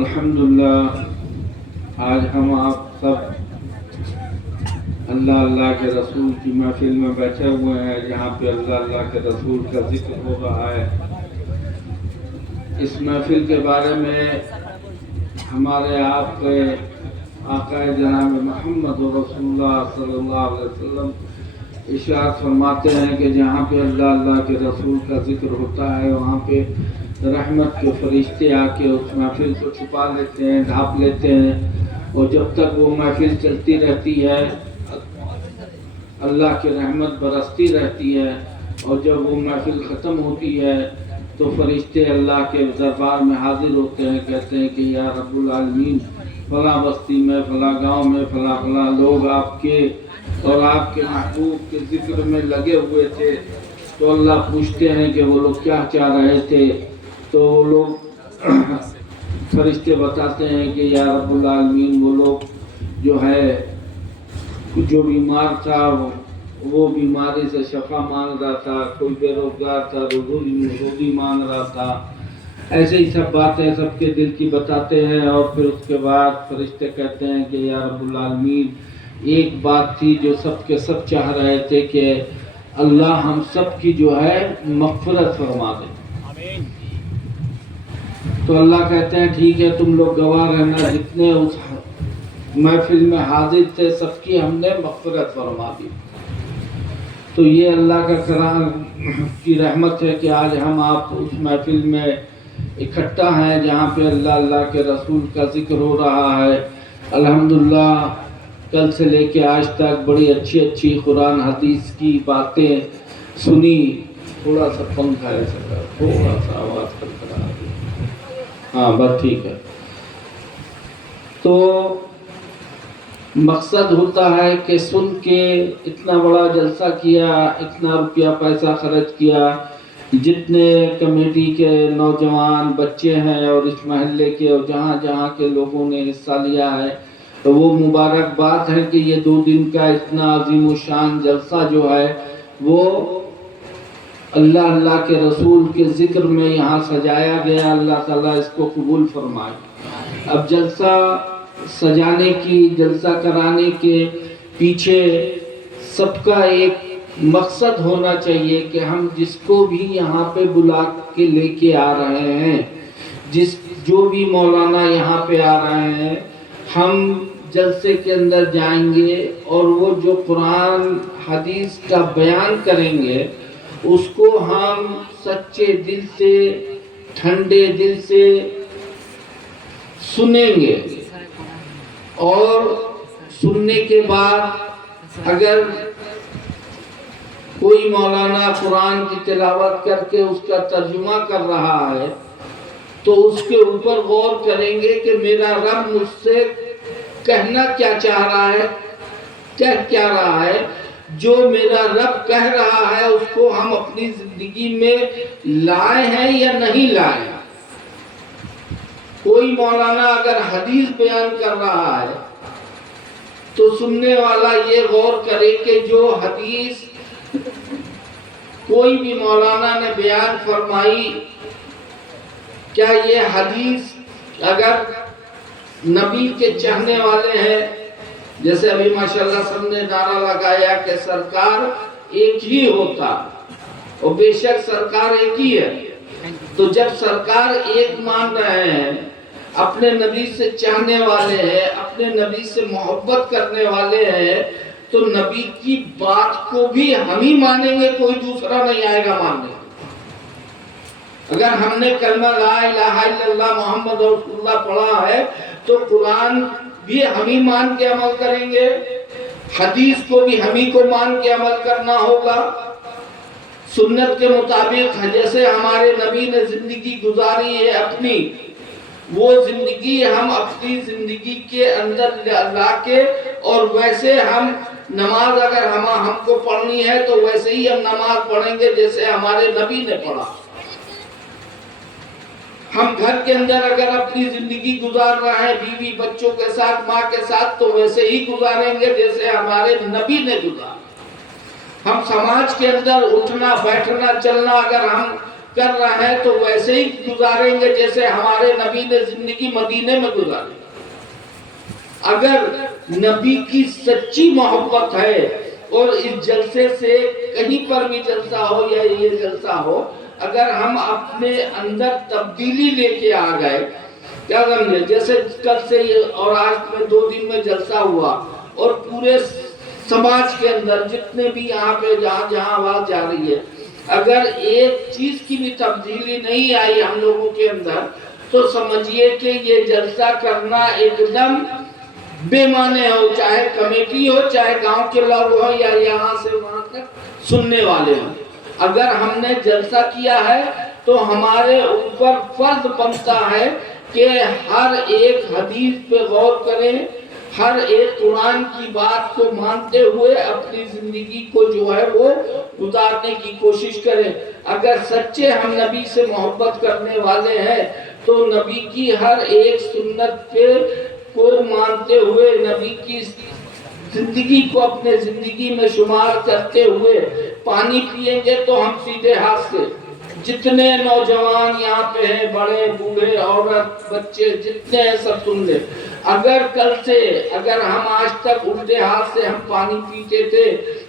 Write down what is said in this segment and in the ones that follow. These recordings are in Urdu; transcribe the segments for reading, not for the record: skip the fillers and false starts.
الحمدللہ آج ہم آپ سب اللہ کے رسول کی محفل میں بیٹھے ہوئے ہیں جہاں پہ اللہ کے رسول کا ذکر ہو رہا ہے۔ اس محفل کے بارے میں ہمارے آپ کے آقا جناب محمد رسول اللہ صلی اللہ علیہ وسلم ارشاد فرماتے ہیں کہ جہاں پہ اللہ کے رسول کا ذکر ہوتا ہے وہاں پہ رحمت کے فرشتے آ کے اس محفل کو چھپا لیتے ہیں، ڈھانپ لیتے ہیں، اور جب تک وہ محفل چلتی رہتی ہے اللہ کی رحمت برستی رہتی ہے، اور جب وہ محفل ختم ہوتی ہے تو فرشتے اللہ کے دربار میں حاضر ہوتے ہیں، کہتے ہیں کہ یا رب العالمین فلاں بستی میں، فلاں گاؤں میں فلاں لوگ آپ کے اور آپ کے محبوب کے ذکر میں لگے ہوئے تھے۔ تو اللہ پوچھتے ہیں کہ وہ لوگ کیا چاہ رہے تھے، تو وہ لوگ فرشتے بتاتے ہیں کہ یا رب العالمین وہ لوگ جو ہے جو بیمار تھا وہ بیماری سے شفا مانگ رہا تھا، کوئی بے روزگار تھا روزی مانگ رہا تھا، ایسے ہی سب باتیں سب کے دل کی بتاتے ہیں۔ اور پھر اس کے بعد فرشتے کہتے ہیں کہ یا رب العالمین ایک بات تھی جو سب کے سب چاہ رہے تھے کہ اللہ ہم سب کی جو ہے مغفرت فرما دے۔ تو اللہ کہتے ہیں ٹھیک ہے، تم لوگ گواہ رہنا، جتنے اس محفل میں حاضر تھے سب کی ہم نے مغفرت فرما دی۔ تو یہ اللہ کا کرام کی رحمت ہے کہ آج ہم آپ اس محفل میں اکٹھا ہیں جہاں پہ اللہ کے رسول کا ذکر ہو رہا ہے۔ الحمدللہ کل سے لے کے آج تک بڑی اچھی قرآن حدیث کی باتیں سنی۔ تھوڑا سا پنکھا ایسا کر، تھوڑا سا آواز کر رہا ہے، ہاں بس ٹھیک ہے۔ تو مقصد ہوتا ہے کہ سن کے اتنا بڑا جلسہ کیا، اتنا روپیہ پیسہ خرچ کیا، جتنے کمیٹی کے نوجوان بچے ہیں اور اس محلے کے اور جہاں کے لوگوں نے حصہ لیا ہے، تو وہ مبارکباد ہے کہ یہ 2 دن کا اتنا عظیم و شان جلسہ جو ہے وہ اللہ کے رسول کے ذکر میں یہاں سجایا گیا۔ اللہ تعالیٰ اس کو قبول فرمائے۔ اب جلسہ سجانے کی، جلسہ کرانے کے پیچھے سب کا ایک مقصد ہونا چاہیے کہ ہم جس کو بھی یہاں پہ بلا کے لے کے آ رہے ہیں، جو بھی مولانا یہاں پہ آ رہے ہیں، ہم جلسے کے اندر جائیں گے اور وہ جو قرآن حدیث کا بیان کریں گے اس کو ہم سچے دل سے، ٹھنڈے دل سے سنیں گے، اور سننے کے بعد اگر کوئی مولانا قرآن کی تلاوت کر کے اس کا ترجمہ کر رہا ہے تو اس کے اوپر غور کریں گے کہ میرا رب مجھ سے کہنا کیا چاہ رہا ہے، کہہ کیا رہا ہے۔ جو میرا رب کہہ رہا ہے اس کو ہم اپنی زندگی میں لائے ہیں یا نہیں لائے۔ کوئی مولانا اگر حدیث بیان کر رہا ہے تو سننے والا یہ غور کرے کہ جو حدیث کوئی بھی مولانا نے بیان فرمائی، کیا یہ حدیث اگر نبی کے چاہنے والے ہیں، جیسے ابھی ماشاءاللہ سب نے نعرہ لگایا کہ سرکار ایک ہی ہوتا، اور بے شک سرکار ایک ہی ہے، تو جب سرکار ایک مان رہے ہیں، اپنے نبی سے چاہنے والے ہیں، اپنے نبی سے محبت کرنے والے ہیں، تو نبی کی بات کو بھی ہم ہی مانیں گے، کوئی دوسرا نہیں آئے گا ماننے۔ اگر ہم نے کلمہ لا الہ الا اللہ محمد رسول اللہ پڑھا ہے تو قرآن بھی ہم ہی مان کے عمل کریں گے، حدیث کو بھی ہم ہی کو مان کے عمل کرنا ہوگا، سنت کے مطابق جیسے ہمارے نبی نے زندگی گزاری ہے اپنی، وہ زندگی ہم اپنی زندگی کے اندر لا کے، اور ویسے ہم نماز اگر ہم کو پڑھنی ہے تو ویسے ہی ہم نماز پڑھیں گے جیسے ہمارے نبی نے پڑھا۔ ہم گھر کے اندر اگر اپنی زندگی گزار رہے ہیں بیوی بچوں کے ساتھ، ماں کے ساتھ، تو ویسے ہی گزاریں گے جیسے ہمارے نبی نے گزارا۔ ہم سماج کے اندر اٹھنا بیٹھنا چلنا اگر ہم کر رہے ہیں تو ویسے ہی گزاریں گے جیسے ہمارے نبی نے زندگی مدینے میں گزاری۔ اگر نبی کی سچی محبت ہے اور اس جلسے سے کہیں پر بھی جلسہ ہو یا یہ جلسہ ہو، اگر ہم اپنے اندر تبدیلی لے کے آ گئے، کیا سمجھے، جیسے کل سے اور آج میں 2 دن میں جلسہ ہوا اور پورے سماج کے اندر جتنے بھی یہاں پہ جہاں آواز جا رہی ہے، اگر ایک چیز کی بھی تبدیلی نہیں آئی ہم لوگوں کے اندر تو سمجھیے کہ یہ جلسہ کرنا ایک دم بے معنی ہو، چاہے کمیٹی ہو، چاہے گاؤں کے لوگ ہو یا یہاں سے وہاں تک سننے والے ہوں۔ اگر ہم نے جلسہ کیا ہے تو ہمارے اوپر فرض بنتا ہے کہ ہر ایک حدیث پہ غور کریں، ہر ایک قرآن کی بات کو مانتے ہوئے اپنی زندگی کو جو ہے وہ گزارنے کی کوشش کریں۔ اگر سچے ہم نبی سے محبت کرنے والے ہیں تو نبی کی ہر ایک سنت کو مانتے ہوئے، نبی کی زندگی کو اپنے زندگی میں شمار کرتے ہوئے پانی پیئیں گے تو ہم سیدھے ہاتھ سے جتنے نوجوان یہاں پہ ہیں، بڑے بوڑھے عورت بچے جتنے ہیں سب سن لیں۔ اگر کل سے، اگر ہم آج تک الٹے ہاتھ سے ہم پانی پیتے تھے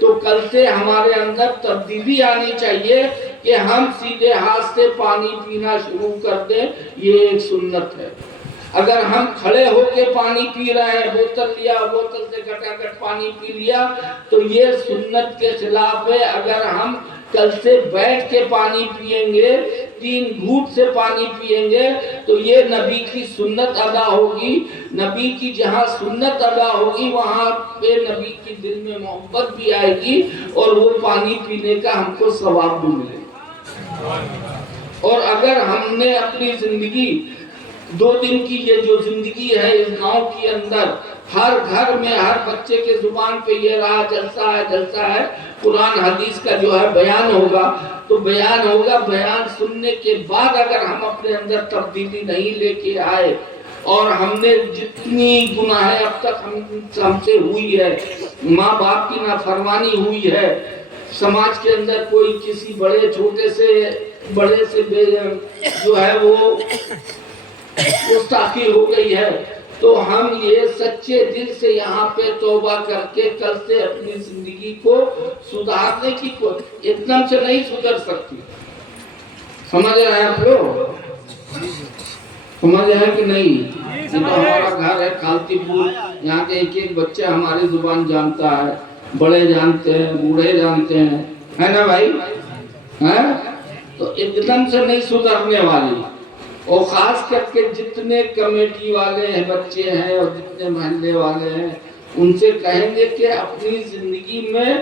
تو کل سے ہمارے اندر تبدیلی آنی چاہیے کہ ہم سیدھے ہاتھ سے پانی پینا شروع کر دیں، یہ ایک سنت ہے۔ اگر ہم کھڑے ہو کے پانی پی رہے ہیں، بوتل لیا، بوتل سے گھٹا پانی پی لیا تو یہ سنت کے خلاف ہے۔ اگر ہم کل سے بیٹھ کے پانی پیئیں گے، 3 گھونٹ سے پانی پیئیں گے تو یہ نبی کی سنت ادا ہوگی۔ نبی کی جہاں سنت ادا ہوگی وہاں پہ نبی کی دل میں محبت بھی آئے گی اور وہ پانی پینے کا ہم کو ثواب بھی ملے گا۔ اور اگر ہم نے اپنی زندگی 2 دن کی یہ جو زندگی ہے اس گاؤں کے اندر ہر گھر میں ہر بچے کے زبان پہ یہ رہا جلسہ ہے جلسہ ہے، قرآن حدیث کا جو ہے بیان ہوگا تو بیان ہوگا، بیان سننے کے بعد اگر ہم اپنے اندر تبدیلی نہیں لے کے آئے اور ہم نے جتنی گناہیں اب تک ہم سے ہوئی ہے، ماں باپ کی نافرمانی ہوئی ہے، سماج کے اندر کوئی کسی بڑے چھوٹے سے بڑے سے جو ہے وہ گستاخی ہو گئی ہے، تو ہم یہ سچے دل سے یہاں پہ توبہ کر کے کل سے اپنی زندگی کو سدھارنے کی ایک دم سے نہیں سدھر سکتی۔ سمجھ رہے ہیں آپ لوگ؟ سمجھ رہے ہیں کہ نہیں؟ یہ تو ہمارا گھر ہے کالتی پور، یہاں کے ایک بچہ ہماری زبان جانتا ہے، بڑے جانتے ہیں، بوڑھے جانتے ہیں، ہے نا بھائی؟ تو ایک دم سے نہیں سدھرنے والی، اور خاص کر کے جتنے کمیٹی والے ہیں بچے ہیں اور جتنے محلے والے ہیں ان سے کہیں گے کہ اپنی زندگی میں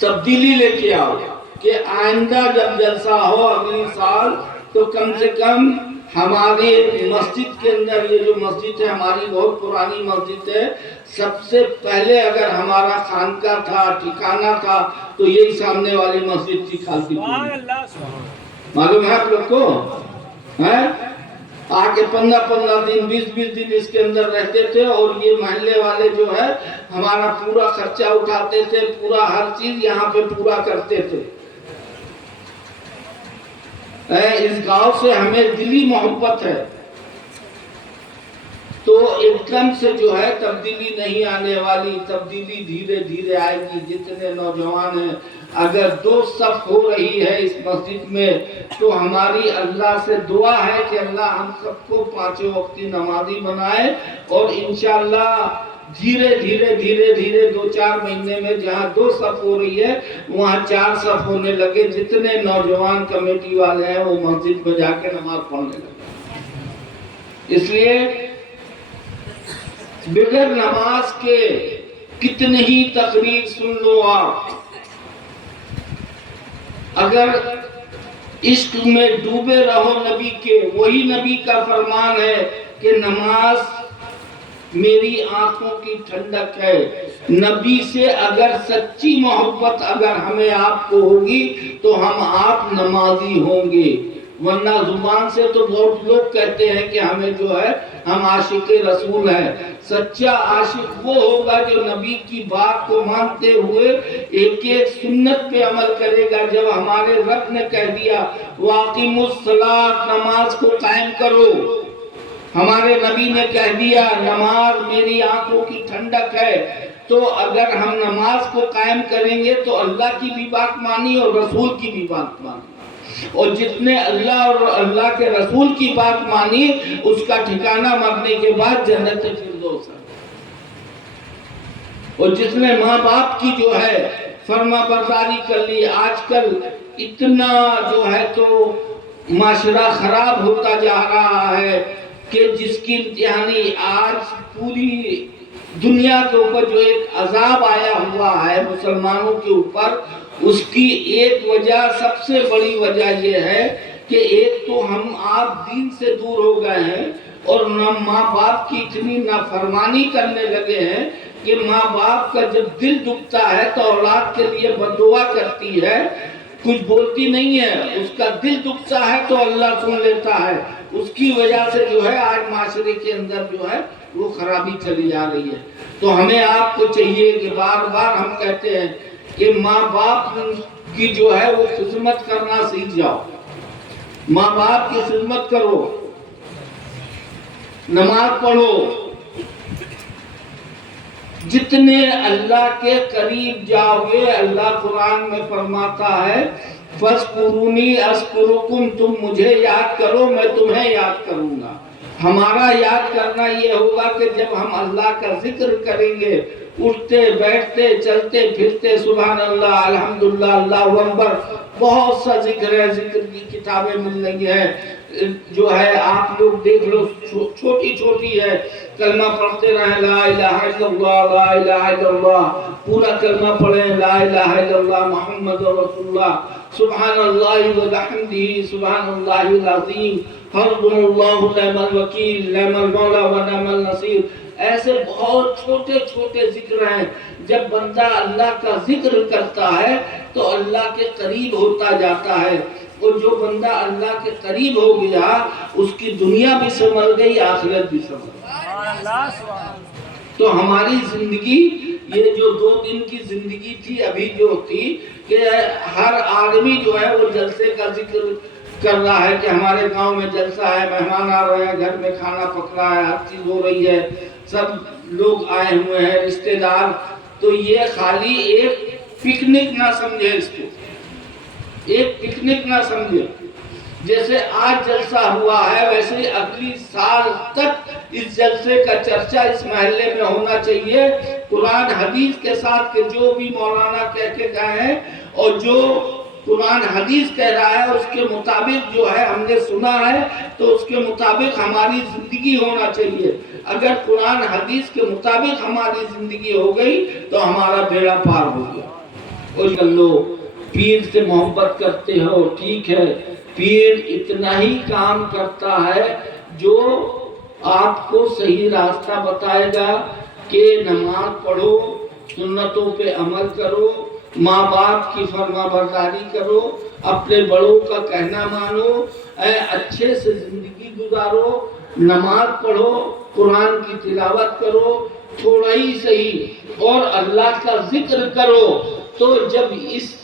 تبدیلی لے کے آؤ، کہ آئندہ جب جلسہ ہو اگلی سال تو کم سے کم ہماری مسجد کے اندر، یہ جو مسجد ہے ہماری بہت پرانی مسجد ہے، سب سے پہلے اگر ہمارا خانقاہ تھا، ٹھکانہ تھا تو یہی سامنے والی مسجد تھی کالتی پور۔ معلوم ہے آپ لوگ کو؟ آگے 15 دن 20 دن اس کے اندر رہتے تھے اور یہ محلے والے جو ہے ہمارا پورا خرچہ اٹھاتے تھے، پورا ہر چیز یہاں پہ پورا کرتے تھے۔ اس گاؤں سے ہمیں دلی محبت ہے، تو ایک دم سے جو ہے تبدیلی نہیں آنے والی، تبدیلی دھیرے دھیرے آئے گی۔ جتنے نوجوان ہیں اگر 2 صف ہو رہی ہے اس مسجد میں تو ہماری اللہ سے دعا ہے کہ اللہ ہم سب کو 5 وقتی نمازی بنائے، اور انشاءاللہ دھیرے دھیرے 2-4 مہینے میں جہاں 2 صف ہو رہی ہے وہاں 4 صف ہونے لگے۔ جتنے نوجوان کمیٹی والے ہیں وہ مسجد میں جا کے نماز پڑھنے لگے۔ اس لیے بغیر نماز کے کتنی ہی تقریر سن لو آپ، اگر عشق میں ڈوبے رہو نبی کے، وہی نبی کا فرمان ہے کہ نماز میری آنکھوں کی ٹھنڈک ہے۔ نبی سے اگر سچی محبت اگر ہمیں آپ کو ہوگی تو ہم آپ نمازی ہوں گے۔ ورنہ زبان سے تو بہت لوگ کہتے ہیں کہ ہمیں جو ہے ہم عاشق رسول ہیں. سچا عاشق وہ ہوگا جو نبی کی بات کو مانتے ہوئے ایک ایک سنت پہ عمل کرے گا. جب ہمارے رب نے کہہ دیا وَأَقِیمُوا الصَّلَاةَ، نماز کو قائم کرو، ہمارے نبی نے کہہ دیا نماز میری آنکھوں کی ٹھنڈک ہے، تو اگر ہم نماز کو قائم کریں گے تو اللہ کی بھی بات مانی اور رسول کی بھی بات مانی. اور جس نے اللہ اور اللہ کے رسول کی بات مانی اس کا ٹھکانہ مرنے کے بعد جنت فردوس ہے. اور جس نے ماں باپ کی جو ہے فرما برداری کر لی. آج کل اتنا جو ہے تو معاشرہ خراب ہوتا جا رہا ہے کہ جس کی امتحانی آج پوری دنیا کے اوپر جو ایک عذاب آیا ہوا ہے مسلمانوں کے اوپر، اس کی ایک وجہ، سب سے بڑی وجہ یہ ہے کہ ایک تو ہم آپ دین سے دور ہو گئے ہیں اور ماں باپ کی اتنی نافرمانی کرنے لگے ہیں کہ ماں باپ کا جب دل دکھتا ہے تو اولاد کے لیے بد دعا کرتی ہے، کچھ بولتی نہیں ہے، اس کا دل دکھتا ہے تو اللہ سن لیتا ہے. اس کی وجہ سے جو ہے آج معاشرے کے اندر جو ہے وہ خرابی چلی جا رہی ہے. تو ہمیں آپ کو چاہیے کہ بار بار ہم کہتے ہیں کہ ماں باپ کی جو ہے وہ خدمت کرنا سیکھ جاؤ، ماں باپ کی خدمت کرو، نماز پڑھو. جتنے اللہ کے قریب جاؤ گے، اللہ قرآن میں فرماتا ہے فَاذْكُرُونِي أَذْكُرُكُمْ، تم مجھے یاد کرو میں تمہیں یاد کروں گا. ہمارا یاد کرنا یہ ہوگا کہ جب ہم اللہ کا ذکر کریں گے، اٹھتے بیٹھتے چلتے پھرتے سبحان اللہ الحمدللہ اللہ اکبر، بہت سا ذکر ہے، ذکر کی کتابیں مل رہی ہیں. جو ہے آپ لوگ دیکھ لو، چھوٹی چھوٹی ہے، کلمہ پڑھتے رہیں لا الہ الا اللہ لا الہ الا اللہ، پورا کلمہ پڑھیں لا الہ الا اللہ محمد رسول اللہ، سبحان اللہ وبحمدہ سبحان اللہ العظیم، حسبنا اللہ نعم الوکیل نعم المولا ونعم النصیر. ایسے بہت چھوٹے چھوٹے ذکر ہیں. جب بندہ اللہ کا ذکر کرتا ہے تو اللہ کے قریب ہوتا جاتا ہے، اور جو بندہ اللہ کے قریب ہو گیا اس کی دنیا بھی سنور گئی، آخرت بھی سنور گئی. تو ہماری زندگی یہ جو 2 دن کی زندگی تھی ابھی جو تھی کہ ہر آدمی جو ہے وہ جلسے کا ذکر کر رہا ہے کہ ہمارے گاؤں میں جلسہ ہے، مہمان آ رہے ہیں، گھر میں کھانا پک رہا ہے، ہر چیز ہو رہی ہے، سب لوگ آئے ہوئے ہیں رشتہ دار. تو یہ خالی ایک پکنک نہ سمجھے، اس کو ایک پکنک نہ سمجھے. جیسے آج جلسہ ہوا ہے ویسے اگلی سال تک اس جلسے کا چرچا اس محلے میں ہونا چاہیے، قرآن حدیث کے ساتھ کہ جو بھی مولانا کہہ کے گئے ہیں اور جو قرآن حدیث کہہ رہا ہے اس کے مطابق جو ہے ہم نے سنا ہے تو اس کے مطابق ہماری زندگی ہونا چاہیے. اگر قرآن حدیث کے مطابق ہماری زندگی ہو گئی تو ہمارا بیڑا پار ہو گیا. اور چلو پیر سے محبت کرتے ہو ٹھیک ہے، پیر اتنا ہی کام کرتا ہے جو آپ کو صحیح راستہ بتائے گا کہ نماز پڑھو، سنتوں پہ عمل کرو، ماں باپ کی فرما برداری کرو، اپنے بڑوں کا کہنا مانو، اچھے سے زندگی گزارو، نماز پڑھو، قرآن کی تلاوت کرو تھوڑا ہی صحیح، اور اللہ کا ذکر کرو. تو جب اس